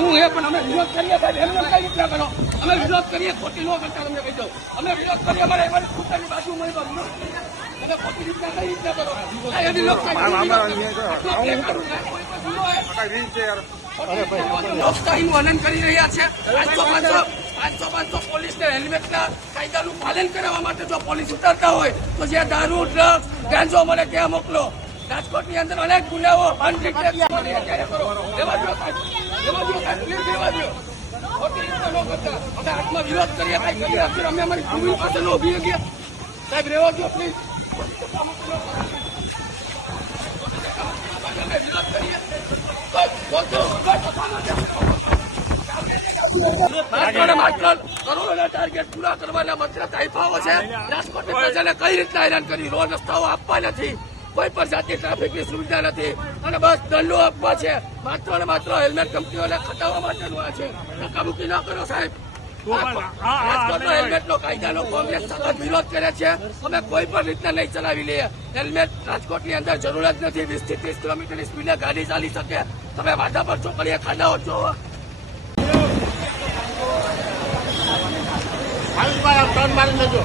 હું એ પણ અમે વિરોધ કરીએ સાહેબ એમને કઈ રીતના કરો અમે વિરોધ કરીએ ખોટી નો કરતા તમને કહી દઉં અમે વિરોધ કરીએ અમારી ખોટાની બાજુ અમે ખોટી રીતના કઈ રીતના કરો લોકશાહીનું હનન કરી રહ્યા છે 500 પોલીસને હેલ્મેટના કાયદાનું પાલન કરાવવા માટે જો પોલીસ ઉતરતા હોય તો જે દારૂ ડ્રગ્સ ગાંજો મળે ત્યાં મોકલો રાજકોટની અંદર અનેક ગુનાઓ અમે હાથમાં વિરોધ કરીએ અમે અમારી ભૂમિ પાસે નો ઉભી ગયા સાહેબ રહેવા દો પ્લીઝ માત્ર કરોડોના ટાર્ગેટ પૂરા કરવાના મંત્ર આપ્યા છે રાજકોટની પ્રજાને કઈ રીતના હેરાન કરી રોડ રસ્તાઓ આપવા નથી કોઈ પણ જાતની ટ્રાફિકની સુવિધા નથી અને બસ દંડો આપવા છે માત્ર ને માત્ર હેલ્મેટ કંપનીઓને ખટાવવા માટેનું આ છે ધક્કામુક્કી ન કરો સાહેબ રાજકોટનો હેલ્મેટનો કાયદાનો કોંગ્રેસ સતત વિરોધ કરે છે અમે કોઈ પણ રીતના નહીં ચલાવી લઈએ હેલ્મેટ રાજકોટની અંદર જરૂર જ નથી 20 થી 30 કિલોમીટરની સ્પીડે ગાડી ચાલી શકે તમે વાદા પર ચોકડીએ ખાડાઓ જોવો ટર્ન મારી લેજો